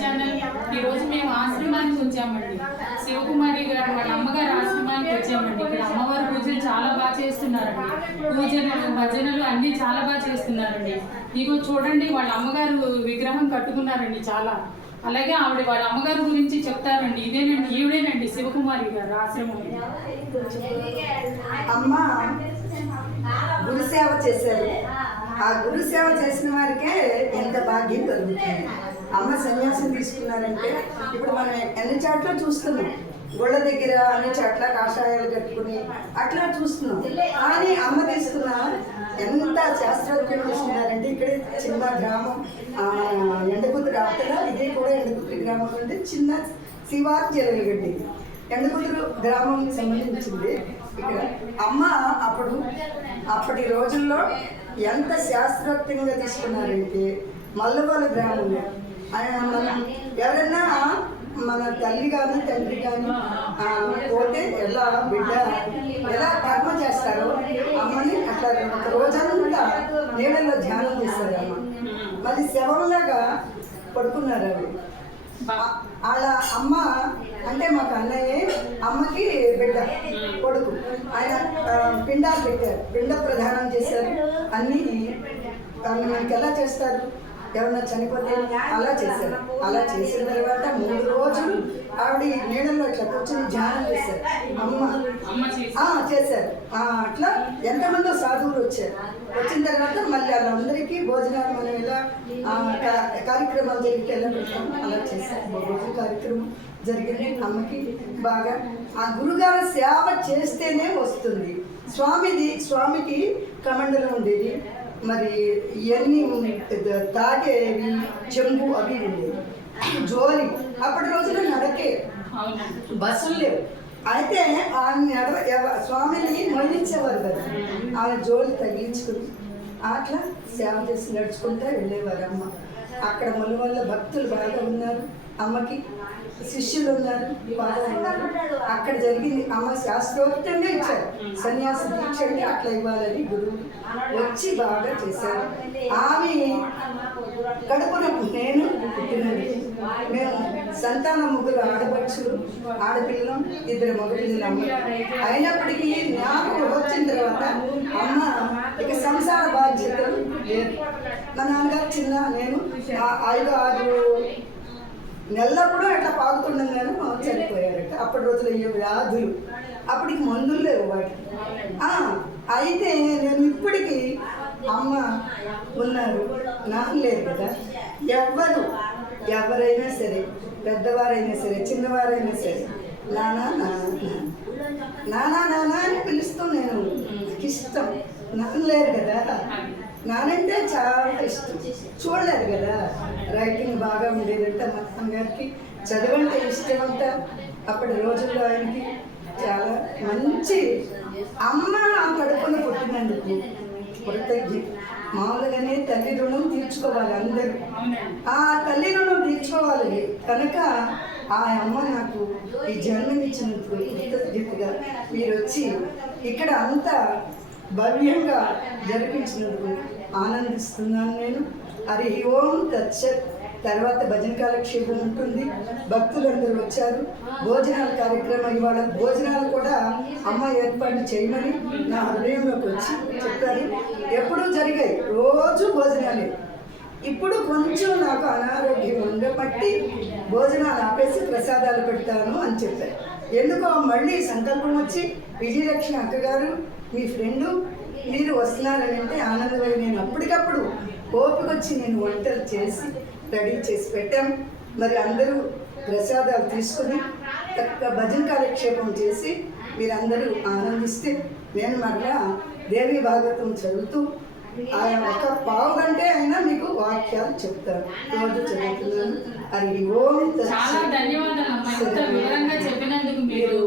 Channel ఈ రోజు మేము ఆశ్రమానికి వచ్చామండి. శివకుమారి గారు వాళ్ళ అమ్మగారు ఆశ్రమానికి వచ్చామండి. ఇక్కడ అమ్మవారి పూజలు చాలా బాగా చేస్తున్నారండి. పూజలు భజనలు అన్ని చాలా బాగా చేస్తున్నారండి. ఇగో చూడండి వాళ్ళ అమ్మగారు విగ్రహం కట్టుకున్నారండి చాలా. అలాగే ఆవిడ వాళ్ళ అమ్మగారి గురించి చెప్తారండి. ఇదేనండి ఈవిడేనండి శివకుమారి గారు ఆశ్రమం. అమ్మ గురు సేవ చేశారు. ఆ గురు సేవ చేసిన వారికే ఎంత భాగ్యం కలుగుతుంది అమ్మ సన్యాసం తీసుకున్నారంటే ఇప్పుడు మనం ఎన్ని చాట్లో చూస్తున్నాం? గుళ్ళ దగ్గర అన్ని చోట్ల కాషాయాలు కట్టుకుని అట్లా చూస్తున్నాం. కానీ అమ్మ తీసుకున్న ఎంత శాస్త్రోక్యం తీసుకున్నారంటే ఇక్కడ చిన్న గ్రామం ఎండకుతురు అవతల ఇదే కూడా ఎండకుతురు గ్రామం అంటే చిన్న శివారు చెరగడ్డి ఎండకుతురు గ్రామం సంబంధించింది. ఇక్కడ అమ్మ అప్పుడు అప్పటి రోజుల్లో ఎంత శాస్త్రోక్తంగా తీసుకున్నారంటే మల్లవల గ్రామంలో ఆయన మనం ఎవరన్నా మన తల్లి కానీ తండ్రి కానీ పోతే ఎలా బిడ్డ ఎలా కర్మ చేస్తారో అమ్మని అట్లా ఒక రోజంతా నీళ్ళలో ధ్యానం చేస్తారు అమ్మ. మళ్ళీ శవంలాగా పడుకున్నారు అవి వాళ్ళ అమ్మ అంటే మాకు అన్నయ్య అమ్మకి బిడ్డ కొడుకు. ఆయన పిండాలు పెట్టారు. పిండ ప్రదానం చేశారు. అన్నీ మనకి ఎలా చేస్తారు? ఎవరన్నా చనిపోతే అలా చేశారు. అలా చేసిన తర్వాత మూడు రోజులు ఆవిడ నీళ్ళలో ఇట్లా కూర్చొని ధ్యానం చేశారు. అమ్మ. చేశారు. అట్లా ఎంతమందో సాధువులు వచ్చారు. వచ్చిన తర్వాత మళ్ళీ వాళ్ళందరికీ భోజనాలు మనం కా- కార్యక్రమాలు జరిగి ఎలా పెట్టాం అలా చేశారు. భోజన కార్యక్రమం జరిగింది. అమ్మకి బాగా ఆ గురుగారు సేవ చేస్తేనే వస్తుంది. స్వామిది స్వామికి కమండలం ఉండేది. మరి ఇవన్నీ తాగేవి చెంబు అవి ఉండేవి జోలి. అప్పటి రోజుల్లో నడకే. బస్సులు లేవు. అయితే ఆమె స్వామిని మళ్ళించేవారు కదా. ఆమె జోలు తగిలించుకుని అట్లా సేవ చేసి నడుచుకుంటూ వెళ్ళేవారు అమ్మ అక్కడ మళ్ళీ వల్ల భక్తులు బాగా ఉన్నారు. అమ్మకి శిష్యులు ఉన్నారు అక్కడ జరిగింది. అమ్మ శాస్త్రోక్తంగా ఇచ్చారు. సన్యాస దీక్షని అట్లా ఇవ్వాలని గురువు వచ్చి బాగా చేశారు. ఆమె కడుపున నేను పుట్టినది. మేము సంతాన ముగ్గురు ఆడపడుచులు ఆడపిల్లలు ఇద్దరు మగపిల్లలు అమ్మ. అయినప్పటికీ నాకు వచ్చిన తర్వాత అమ్మ ఇక సంసార బాధ్యతలు లేదు. మా నాన్నగారు చిన్న నేను ఆ ఐదు ఆరు నెలప్పుడు అట్లా పాకుతుండగాను చనిపోయారట. అప్పటి రోజులు అయ్యే వ్యాధులు. అప్పటికి మందులు లేవు వాటికి. అయితే నేను ఇప్పటికీ అమ్మ ఉన్నారు. నాకు లేదు కదా. ఎవ్వరు ఎవరైనా సరే పెద్దవారైనా సరే చిన్నవారైనా సరే నానా నానా నానా. నానా అని పిలుస్తూ నేను. నాకు ఇష్టం. నాన్న లేరు కదా. నానంటే చాలా ఇష్టం. చూడలేదు కదా? రైటింగ్ బాగా ఉండేదంట మా అమ్మగారికి చదవంటే ఇష్టం అంట. అప్పటి రోజుల్లో ఆయనకి చాలా మంచి అమ్మ ఆ కడుపున పుట్టినందుకు కృతజ్ఞ మామూలుగానే తల్లి రుణం తీర్చుకోవాలి అందరూ. ఆ తల్లి రుణం తీర్చుకోవాలి కనుక ఆ అమ్మ నాకు ఈ జన్మనిచ్చినందుకు కృతజ్ఞతగా మీరు వచ్చి ఇక్కడ అంతా భవ్యంగా జరిపించినందుకు ఆనందిస్తున్నాను నేను. హరి ఓం తత్సత్. తర్వాత భజన కాలక్షేపం ఉంటుంది. భక్తులందరూ వచ్చారు. భోజనాల కార్యక్రమం ఇవాళ భోజనాలు కూడా అమ్మ ఏర్పాటు చేయమని నా హృదయంలోకి వచ్చి చెప్పారు. ఎప్పుడూ జరిగాయి. రోజు భోజనాలే. ఇప్పుడు కొంచెం నాకు అనారోగ్యం ఉండబట్టి భోజనాలు ఆపేసి ప్రసాదాలు పెడతాను అని చెప్పారు. ఎందుకో మళ్ళీ సంకల్పం వచ్చి విజయలక్ష్మి అక్కగారు మీ ఫ్రెండు మీరు వస్తున్నారని అంటే ఆనందమై నేను అప్పటికప్పుడు ఓపికొచ్చి నేను వంటలు చేసి రెడీ చేసి పెట్టాం. మరి అందరూ ప్రసాదాలు తీసుకుని చక్కగా భజన కాలక్షేపం చేసి మీరందరూ ఆనందిస్తే నేను మరలా దేవి భాగవతం చదువుతూ ఆయన ఒక పావు గంటే అయినా మీకు వాక్యాలు చెప్తాను రోజు చదువుతున్నాను. అది ఓం చాలా. ధన్యవాదాలు మీరు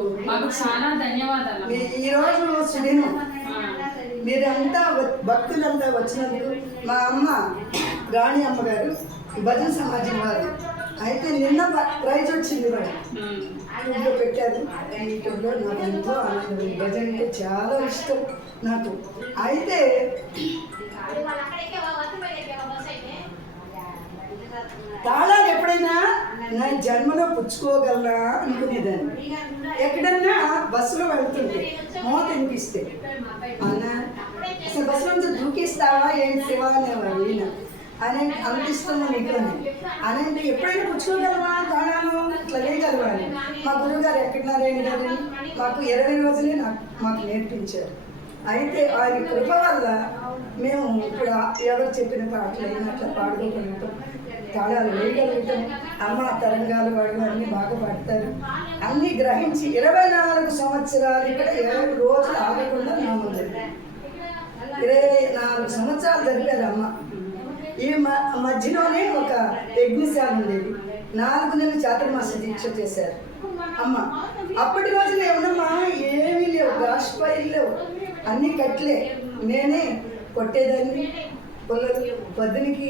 చాలా ధన్యవాదాలు ఈరోజు సుదినం మీరంతా భక్తులంతా వచ్చినందుకు మా అమ్మ రాణి అమ్మగారు భజన సమాజం వారు. అయితే నిన్న ప్రైజ్ వచ్చింది యూట్యూబ్లో పెట్టారు. యూట్యూబ్లో నాకు ఎంతో ఆనందం. భజన అంటే చాలా ఇష్టం నాకు. అయితే తాళాలు ఎప్పుడైనా నా జన్మలో పుచ్చుకోగలరా అనుకునేదాన్ని. ఎక్కడన్నా బస్సులో వెళ్తుంటే మోత వినిపిస్తే అన్నా అసలు బస్సులో అంతా దూకిస్తావా? ఏం సేవా? అనేవాడు ఈయన. అని అనిపిస్తుంది నీకు అని అని ఎప్పుడైనా పుచ్చుకోగలవా తాళాలు ఇట్లా వేయగలవా అని. మా గురువుగారు ఎక్కడున్నారేంటి గారు మాకు ఇరవై రోజులే నాకు మాకు నేర్పించారు. అయితే ఆయన కృప వల్ల మేము ఇప్పుడు ఎవరు చెప్పిన పాటలు అయినా అట్లా పాడుకోగలుగుతాం తాళాలు వేయగలుగుతాం. అమ్మ తరంగాలు వాళ్ళు అన్నీ బాగా పడతారు. అన్నీ గ్రహించి ఇరవై నాలుగు సంవత్సరాలు ఇక్కడ ఏడు రోజులు ఆగకుండా నా ముందు. ఇరవై నాలుగు సంవత్సరాలు జరిపారు అమ్మ. ఈ మ- మధ్యలోనే ఒక యజ్ఞశాల ఉండేది నాలుగు నెలలు చాతుర్మాస దీక్ష చేశారు. అమ్మ అప్పటి రోజులు ఏమన్నమ్మా ఏమీ లేవు గాష్పాయిలు లేవు. అన్నీ కట్లే నేనే కొట్టేదాన్ని. కొందరు పొద్దునికి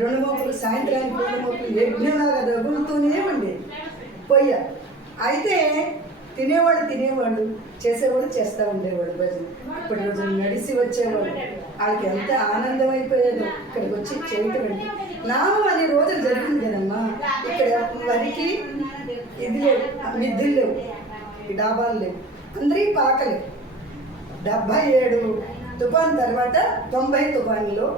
రెండు మోపులు సాయంత్రానికి రెండు మోపులు యజ్ఞలాగా రగులుతూనే పొయ్య. అయితే తినేవాడు తినేవాడు చేసేవాడు చేస్తూ ఉండేవాడు భజన. ఇప్పటి రోజు నడిచి వచ్చేవాడు. వాళ్ళకి ఎంత ఆనందం అయిపోయేదో ఇక్కడికి వచ్చి చేయటం అంటే. నామం అనే రోజు జరిగింది కదమ్మా. ఇక్కడ వరికి ఇది లేవు మిద్దులు లేవు డాబాలు లేవు. అందరి పాకలే డెబ్బై ఏడు తుఫాన్ తర్వాత తొంభై తుఫాన్లో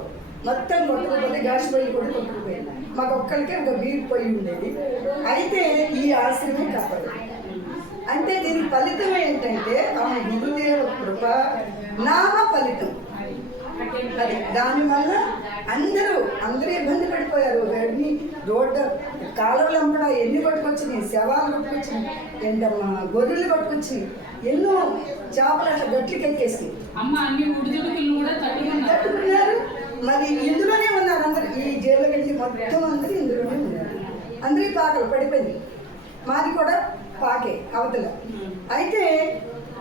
మొత్తం కొట్టుకుపోతే గ్యాస్ పొయ్యి కూడా కొట్టుకుపోయింది మాకు ఒక్కరికే ఒక బీర్ పొయ్యి ఉండేది. అయితే ఈ ఆశ్రమే కాపాడు అంటే దీని ఫలితం ఏంటంటే ఆమె గురుదేవ కృప నామ ఫలితం. అది దానివల్ల అందరూ అందరూ ఇబ్బంది పడిపోయారు. ఎన్ని రోడ్డు కాలువలు అమ్మడా ఎన్ని పట్టుకొచ్చినాయి శవాలు పట్టుకొచ్చినాయి ఏంటమ్మా? గొర్రెలు పట్టుకొచ్చినాయి ఎన్నో చేపలు అట్లా గట్లకి ఎక్కేసి. కూడా తట్టుకున్నారు. మరి ఇందులోనే ఉన్నారు అందరు. ఈ జైలు గడిచి మొత్తం అందరూ ఇందులోనే ఉన్నారు. అందరి పాకలు పడిపోయింది. మాది కూడా పాకే అవతల. అయితే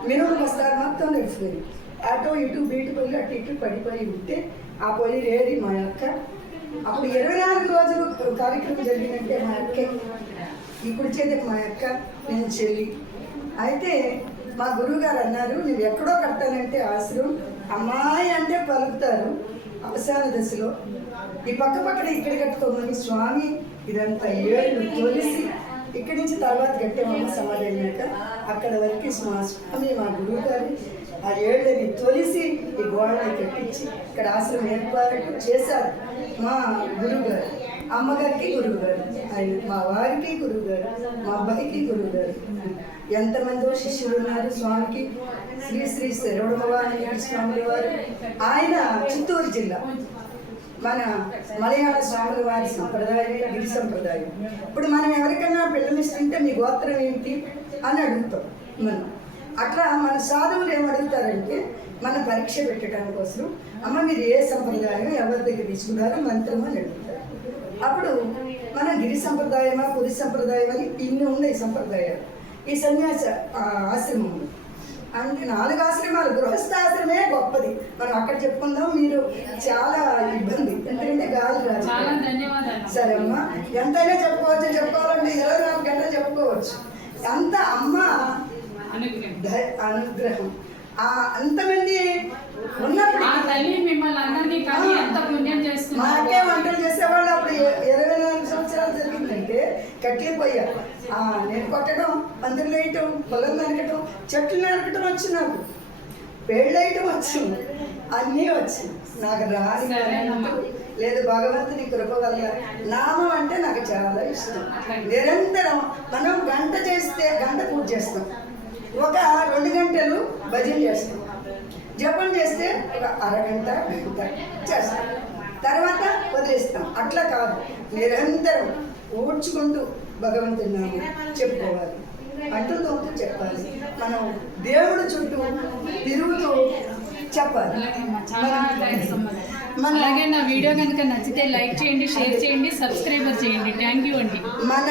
మినుములు బస్తాలు మొత్తం నడిచిపోయింది అటు ఇటు బీటు పొయ్యి అటు ఇటు పడిపోయి ఉంటే ఆ పొయ్యి లేది మా అక్క. అప్పుడు ఇరవై నాలుగు రోజులు కార్యక్రమం జరిగిందంటే మా అక్క. ఇప్పుడు చేతికి మా అక్క నేను చెల్లి. అయితే మా గురువుగారు అన్నారు నువ్వు ఎక్కడో కడతానంటే ఆశ్రమం. అమ్మాయి అంటే పలుకుతారు అవసాన దశలో. ఈ పక్క పక్కన ఇక్కడ కట్టుకోమని స్వామి ఇదంతా ఏళ్ళు తొలిసి ఇక్కడి నుంచి తర్వాత కట్టేమని సమాధి అక్కడ వరకు మా స్వామి మా గురువు గారు ఆ ఏళ్ళని తొలిసి ఈ గోడని కట్టించి ఇక్కడ ఆశ్రమం ఏర్పాటు చేశారు మా గురువు గారు అమ్మగారికి గురువు గారు ఆయన మా వారికి గురుగారు మా అబ్బాయికి గురువు గారు ఎంతమందో శిష్యులు ఉన్నారు స్వామికి. శ్రీ శ్రీ శరవణభవాని స్వాముల వారు. ఆయన చిత్తూరు జిల్లా. మన మలయాళ స్వాముల వారి సంప్రదాయం గిరి సంప్రదాయం. ఇప్పుడు మనం ఎవరికైనా పిల్లనిస్తుంటే మీ గోత్రం ఏంటి అని అడుగుతాం మనం. అట్లా మన సాధువులు ఏం అడుగుతారంటే మన పరీక్ష పెట్టడం కోసం అమ్మ మీరు ఏ సంప్రదాయం ఎవరి దగ్గర తీసుకున్నారో మంత్రం అని అడుగుతారు. అప్పుడు మన గిరి సంప్రదాయమా పురి సంప్రదాయం అని ఇన్ని ఉన్నాయి సంప్రదాయాలు. ఈ సన్యాస ఆ, ఆశ్రమంలో అంటే నాలుగు ఆశ్రమాలు గృహస్థాశ్రమే గొప్పది. మనం అక్కడ చెప్పుకుందాం మీరు చాలా ఇబ్బంది. ఎందుకంటే గాలి ధన్యవాదాలు. సరే అమ్మా ఎంతైనా చెప్పుకోవచ్చు చెప్పుకోవాలంటే ఇరవై నాలుగు గంటలు చెప్పుకోవచ్చు. అంత అమ్మ అనుగ్రహం. ఆ అంతమంది ఉన్నప్పుడు ఆ తల్లి మిమ్మల్ని అందరినీ కానీ ఎంత పుణ్యం మా చేస్తున్నారు అక్కే వంటలు చేసేవాళ్ళు అప్పుడు ఇరవై నాలుగు సంవత్సరాలు జరిగిందంటే కట్టెలు పోయా. ఆ, నేను కొట్టడం పందిరి వేయటం పొలం నరకటం చెట్లు నరకటం వచ్చు నాకు. పెళ్ళేయటం వచ్చు అన్నీ వచ్చు. నాకు రాని. లేదు. భగవంతుని కృప వల్ల నామం అంటే నాకు చాలా ఇష్టం. నిరంతరం మనం గంట చేస్తే గంట పూజ చేస్తాం. ఒక రెండు గంటలు భజన చేస్తాం. జపం చేస్తే ఒక అరగంట గంట చేస్తాం. తర్వాత వదిలేస్తాం. అట్లా కాదు. నిరంతరం ఓడ్చుకుంటూ భగవంతుని నామం చెప్పుకోవాలి. అంటూ తోముతూ చెప్పాలి. మనం దేవుడు చుట్టూ తిరుగుతూ చెప్పాలి. అలాగే నా వీడియో కనుక నచ్చితే లైక్ చేయండి షేర్ చేయండి సబ్స్క్రైబర్ చేయండి. థ్యాంక్ యూ అండి